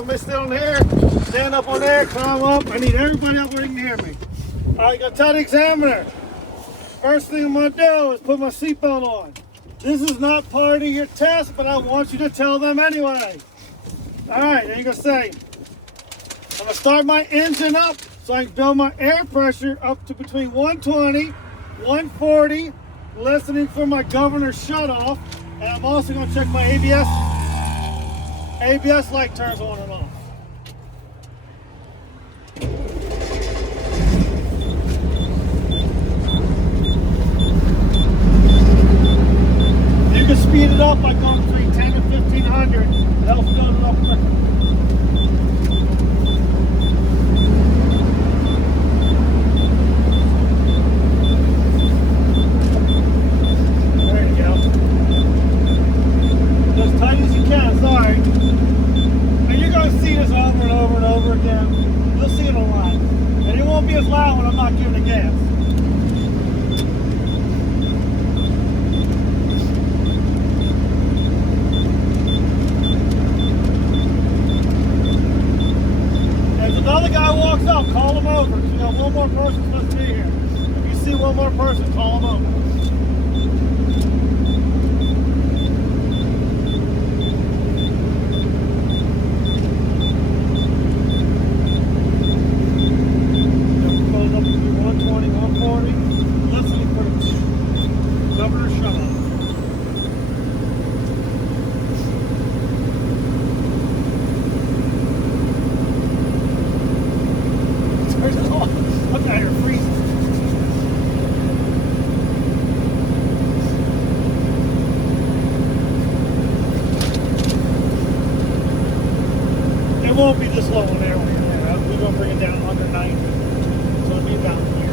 Somebody sit on here, stand up on there, climb up. I need everybody up where you can hear me. All right, gotta tell the examiner. First thing I'm gonna do is put my seatbelt on. This is not part of your test, but I want you to tell them anyway. All right, then you're gonna say, I'm gonna start my engine up so I can build my air pressure up to between 120, 140, listening for my governor shutoff, and I'm also gonna check my ABS light turns on and off. You can speed it up by going between 10 and 1500. It helps build it up quicker. There you go. As tight as you can, sorry. And you're going to see this over and over and over again. You'll see it a lot. And it won't be as loud when I'm not giving the gas. Another guy walks up, call him over. You got one more person supposed to be here. If you see one more person, call him over. Goes up to 120, 140. Listening for the governor shutoff. It won't be this low in there. We're going to bring it down under 90. So it'll be about here.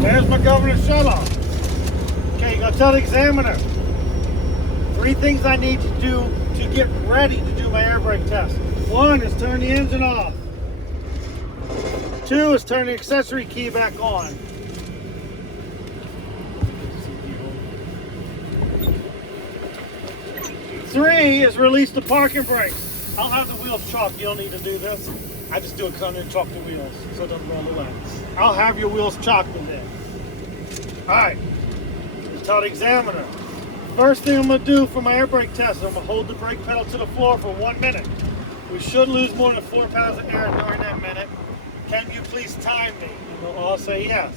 There's my governor shutoff. Okay, you gotta tell the examiner. 3 things I need to do to get ready to do my air brake test. 1 is turn the engine off. 2 is turn the accessory key back on. 3 is release the parking brakes. I'll have the wheels chalked. You don't need to do this. I just do it under and chalk the wheels so it doesn't roll away. I'll have your wheels chalked in there. Alright, tell the examiner. First thing I'm going to do for my air brake test, I'm going to hold the brake pedal to the floor for 1 minute. We should lose more than 4 pounds of air during that minute. Can you please time me? I'll say yes.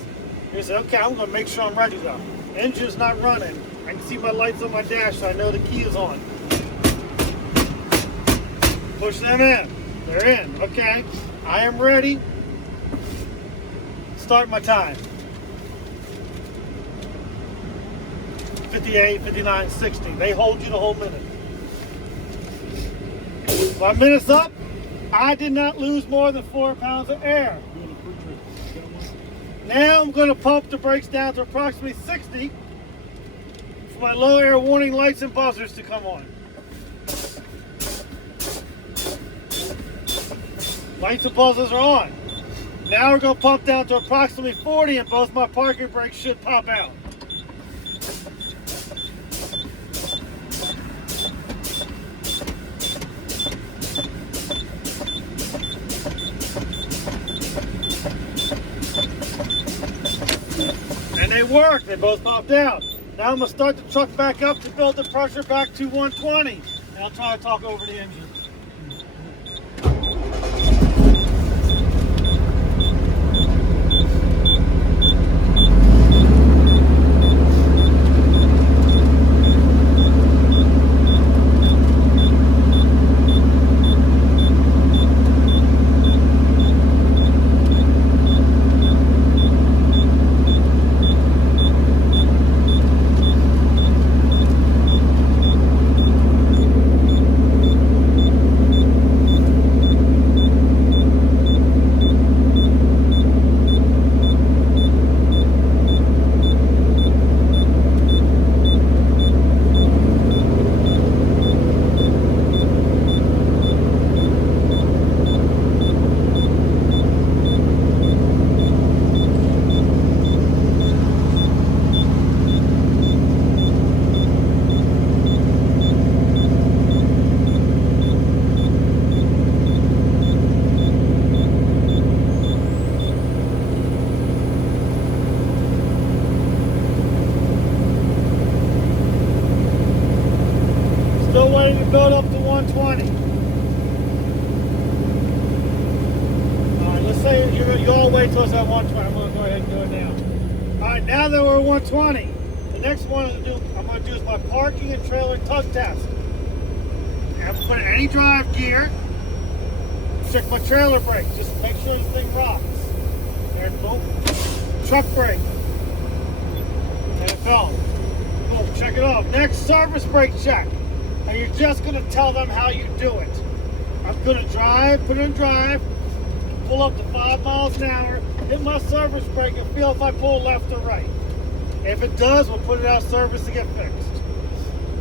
You say, okay, I'm going to make sure I'm ready though. Engine's not running. I can see my lights on my dash, so I know the key is on. Push them in. They're in. Okay. I am ready. Start my time. 58, 59, 60. They hold you the whole minute. 5 minutes up. I did not lose more than 4 pounds of air. Now I'm going to pump the brakes down to approximately 60 for my low air warning lights and buzzers to come on. Lights and buzzers are on. Now we're going to pump down to approximately 40 and both my parking brakes should pop out. And they work. They both popped out. Now I'm going to start the truck back up to build the pressure back to 120. And I'll try to talk over the engine. ready to build up to 120. All right, let's say you all wait till it's at 120. I'm going to go ahead and do it now. All right, now that we're at 120, the next one I'm going to do is my parking and trailer tug test. I'm put any drive gear, check my trailer brake, just make sure this thing rocks. And boom, truck brake. And it fell. Boom, check it off. Next, service brake check. And you're just gonna tell them how you do it. I'm gonna drive, put it in drive, pull up to 5 miles an hour, hit my service brake and feel if I pull left or right. If it does, we'll put it out of service to get fixed.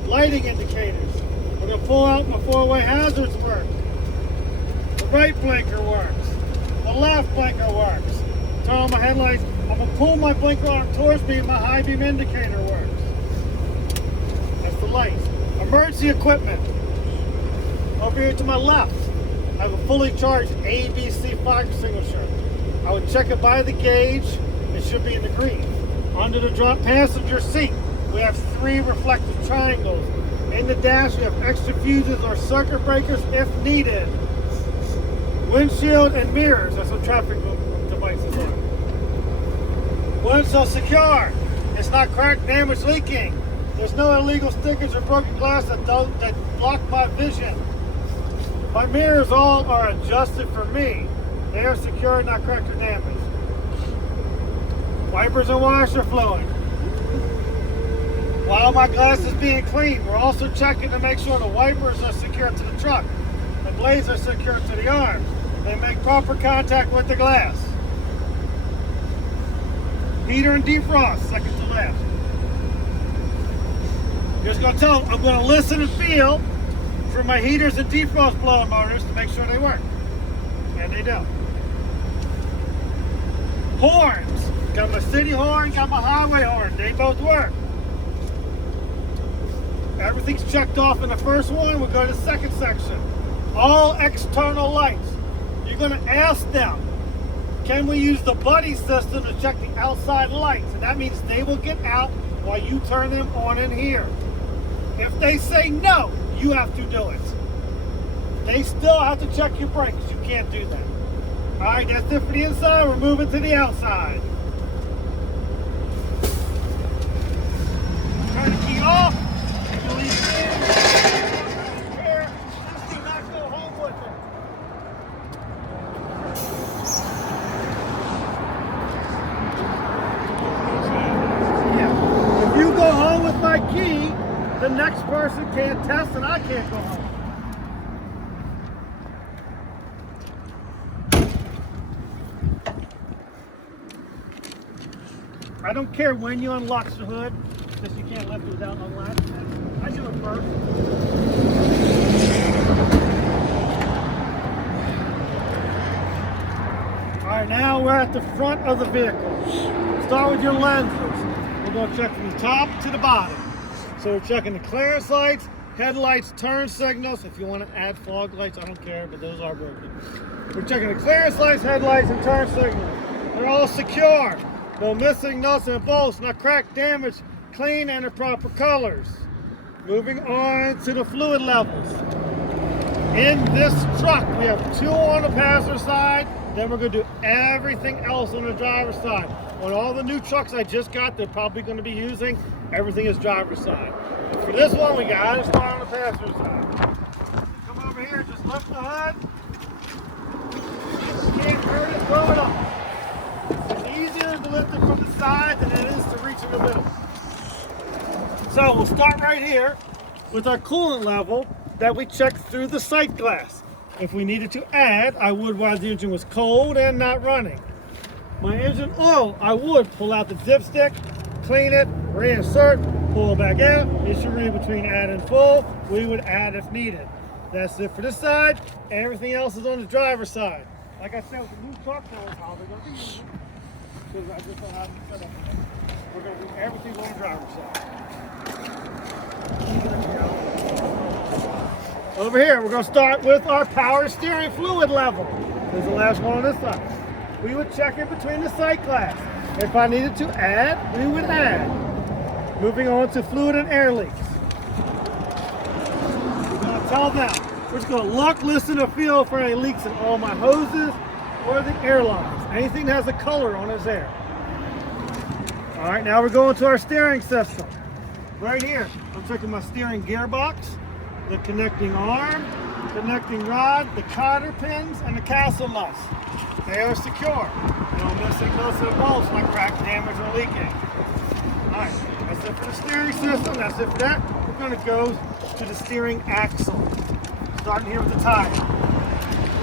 Lighting indicators. We're going to pull out my four-way hazards work. The right blinker works. The left blinker works. Turn on my headlights. I'm going to pull my blinker arm towards me and my high beam indicator works. That's the lights. Emergency equipment. Over here to my left, I have a fully charged ABC fire extinguisher. I would check it by the gauge. It should be in the green. Under the drop passenger seat, we have 3 reflective triangles. In the dash, we have extra fuses or circuit breakers if needed. Windshield and mirrors. That's what traffic devices are. Windshield secure. It's not cracked, damaged, leaking. There's no illegal stickers or broken glass that block my vision. My mirrors all are adjusted for me. They are secure, not cracked or damaged. Wipers and washer fluid. While my glass is being cleaned, we're also checking to make sure the wipers are secure to the truck. The blades are secure to the arms. They make proper contact with the glass. Heater and defrost, second to last. Just gonna tell them, I'm gonna listen and feel for my heaters and defrost blower motors to make sure they work. And they do. Horns. Got my city horn, got my highway horn. They both work. Everything's checked off in the first one. We'll go to the second section. All external lights. You're going to ask them, can we use the buddy system to check the outside lights? And that means they will get out while you turn them on in here. If they say no, you have to do it. They still have to check your brakes. You can't do that. All right, that's it for the inside. We're moving to the outside. Turn the key off. If you go home with my key, the next person can't test and I can't go home. I don't care when you unlock the hood, because you can't lift it without unlocking it. I do it first. Alright, now we're at the front of the vehicle. Start with your lenses. We're going to check from the top to the bottom. So we're checking the clearance lights, headlights, turn signals. If you want to add fog lights, I don't care, but those are broken. We're checking the clearance lights, headlights, and turn signals. They're all secure. No missing nuts and bolts, not cracked, damaged, clean, and the proper colors. Moving on to the fluid levels. In this truck, we have 2 on the passenger side, then we're going to do everything else on the driver's side. On all the new trucks I just got, they're probably going to be using, everything is driver's side. But for this one, we got to start on the passenger side. Come over here, just lift the hood. You can't turn it, throw it up. It's easier to lift it from the side than it is to reach in the middle. So we'll start right here with our coolant level that we checked through the sight glass. If we needed to add, I would while the engine was cold and not running. My engine oil, I would pull out the dipstick, clean it, reinsert, pull it back out. It should read between add and full. We would add if needed. That's it for this side. Everything else is on the driver's side. Like I said, with the new truck, that was how they're going to be using it. Because I just don't have it set up. We're going to do everything on the driver's side. Over here, we're going to start with our power steering fluid level. This is the last one on this side. We would check it between the sight glass. If I needed to add, we would add. Moving on to fluid and air leaks. tell them. We're just going to look, listen, and feel for any leaks in all my hoses or the air lines. Anything that has a color on is there. All right, now we're going to our steering system. Right here, I'm checking my steering gearbox, the connecting arm, connecting rod, the cotter pins, and the castle nuts. They are secure. No missing nuts and bolts, like crack, damage, or leaking. All right, that's it for the steering system. That's it for that. We're going to go to the steering axle. Starting here with the tire.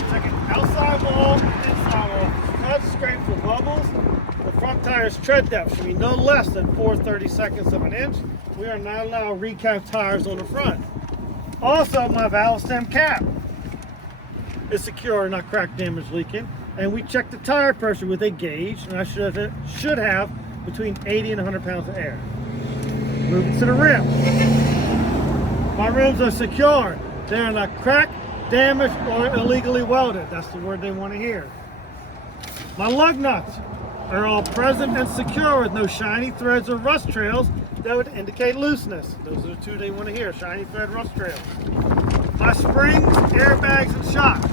Checking outside wall, inside wall. That's scrape for bubbles. The front tire's tread depth should be no less than 4/32 of an inch. We are not allowed recap tires on the front. Also, my valve stem cap is secure, not cracked, damaged, leaking. And we check the tire pressure with a gauge, and I should have between 80 and 100 pounds of air. Moving to the rim. My rims are secure. They are not cracked, damaged, or illegally welded. That's the word they want to hear. My lug nuts are all present and secure with no shiny threads or rust trails that would indicate looseness. Those are the two they want to hear, shiny thread, rust trails. My springs, airbags, and shocks.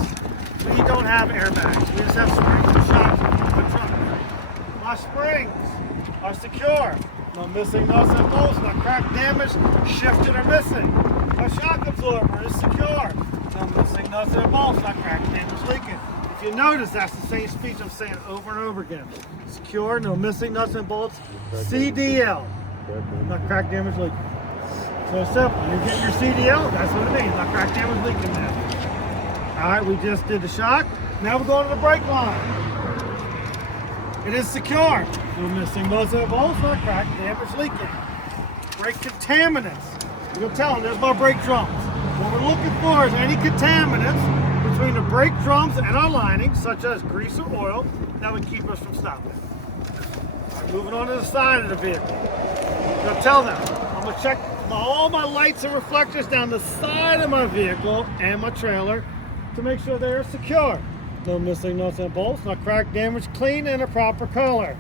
We don't have airbags. We just have springs and shocks on the truck. My springs are secure. No missing nuts and bolts, not cracked, damaged, shifted, or missing. My shock absorber is secure. No missing nuts and bolts, not cracked, damaged, leaking. If you notice, that's the same speech I'm saying over and over again. Secure, no missing nuts and bolts, CDL, not cracked, damaged, leaking. So simple. You're getting your CDL, that's what it means, not cracked, damaged, leaking now. All right, we just did the shock. Now we're going to the brake line. It is secure. No missing nuts and bolts, not cracked, damaged, leaking. Brake contaminants. You can tell them, there's my brake drums. What we're looking for is any contaminants between the brake drums and our lining, such as grease or oil, that would keep us from stopping. Right, moving on to the side of the vehicle. Now tell them, I'm going to check all my lights and reflectors down the side of my vehicle and my trailer to make sure they are secure. No missing nuts and bolts, not cracked, damaged, clean, and a proper color.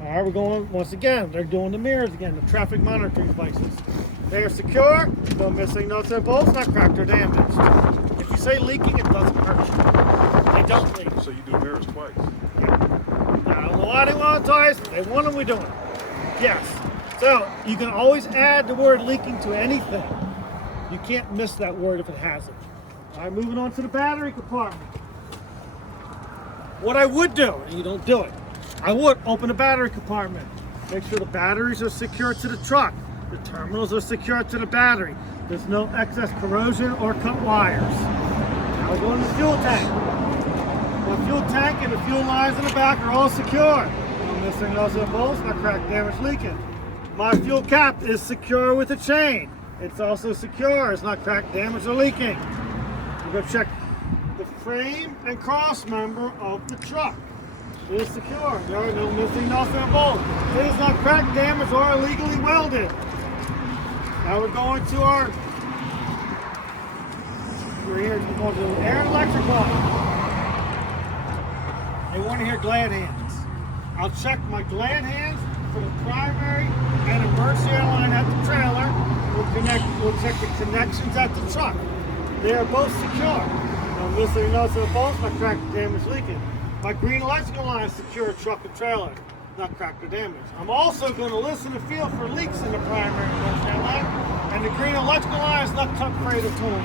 All right, we're going, once again, they're doing the mirrors again, the traffic monitoring devices. They are secure, no missing nuts and bolts, not cracked or damaged. If you say leaking, it doesn't hurt you. They don't leak. So you do mirrors twice? Yeah. I don't know why they want it twice, but they want them, we do it. Yes. So, you can always add the word leaking to anything. You can't miss that word if it has it. All right, moving on to the battery compartment. What I would do, and you don't do it, I would open the battery compartment. Make sure the batteries are secure to the truck. The terminals are secure to the battery. There's no excess corrosion or cut wires. Now we go in the fuel tank. My fuel tank and the fuel lines in the back are all secure. No missing nuts and bolts, not cracked, damaged, leaking. My fuel cap is secure with a chain. It's also secure. It's not cracked, damaged, or leaking. We're going to check the frame and cross member of the truck. It is secure. There are no missing nuts and bolts. It is not cracked, damaged, or illegally welded. Now we're going to our, we're here to go to the air and electric line. They want to hear glad hands. I'll check my glad hands for the primary and emergency air line at the trailer. We'll check the connections at the truck. They are both secure. No missing nuts and bolts, not cracked, damaged, leaking. My green electrical line is secure, truck and trailer, not cracked or damaged. I'm also going to listen and feel for leaks in the primary emergency air line, and the green electrical line is not cut, frayed, or torn.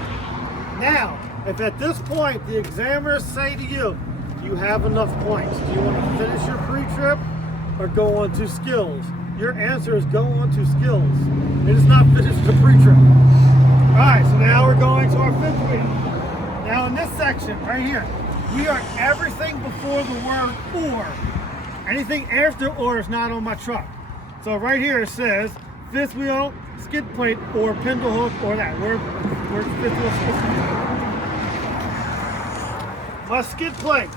Now, if at this point the examiners say to you, do you have enough points? Do you want to finish your pre-trip or go on to skills? Your answer is go on to skills. It is not finish the pre-trip. All right, so now we're going to our fifth wheel. Now in this section right here, we are everything before the word or. Anything after or is not on my truck. So right here it says fifth wheel, skid plate, or pintle hook, or that. Where's fifth wheel skid plate? My skid plate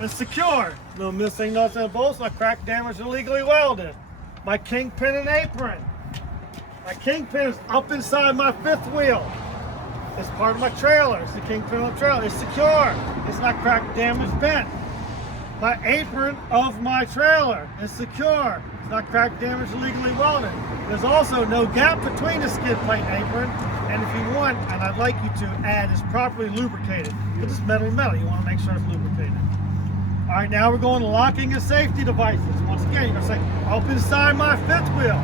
is secure. No missing nuts and bolts, not cracked, damaged, or illegally welded. My kingpin and apron. My kingpin is up inside my fifth wheel. It's part of my trailer. It's the kingpin on the trailer. It's secure. It's not cracked, damaged, bent. My apron of my trailer is secure. It's not cracked, damaged, illegally welded. There's also no gap between the skid plate and apron, And if you want, and I'd like you to add, is properly lubricated. Because it's metal to metal, you want to make sure it's lubricated. All right, now we're going to locking and safety devices. Once again, you're going to say, up inside my fifth wheel.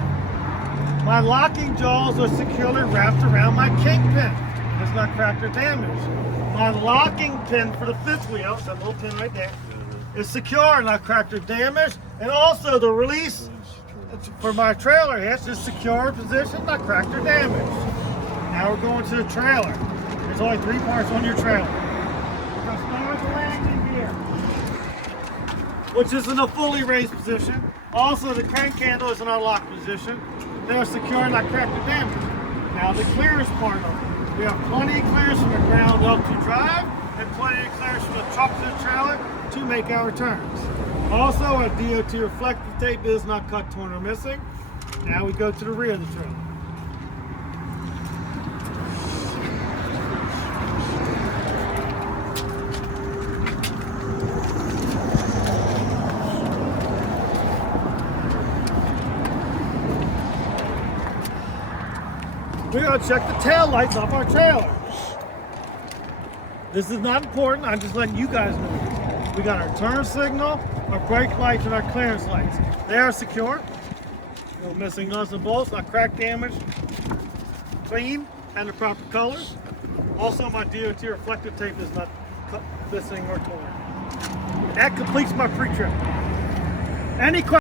My locking jaws are securely wrapped around my kingpin. It's not cracked or damaged. My locking pin for the fifth wheel, that little pin right there, is secure, not cracked or damaged. And also the release for my trailer hitch is secure position, not cracked or damaged. Now we're going to the trailer. There's only 3 parts on your trailer. We're going to start with the landing gear, which is in a fully raised position. Also, the crank handle is in our lock position. They're secure, not cracked or damaged. Now the clearance part of it. We have plenty of clearance from the ground up to drive, and plenty of clearance from the truck to the trailer to make our turns. Also, our DOT reflective tape is not cut, torn, or missing. Now we go to the rear of the trailer. We're going to check the tail lights off our trailer. This is not important, I'm just letting you guys know. We got our turn signal, our brake lights, and our clearance lights. They are secure. No missing nuts and bolts, not crack damage, clean, and the proper colors. Also, my DOT reflective tape is not missing or torn. That completes my pre-trip. Any questions?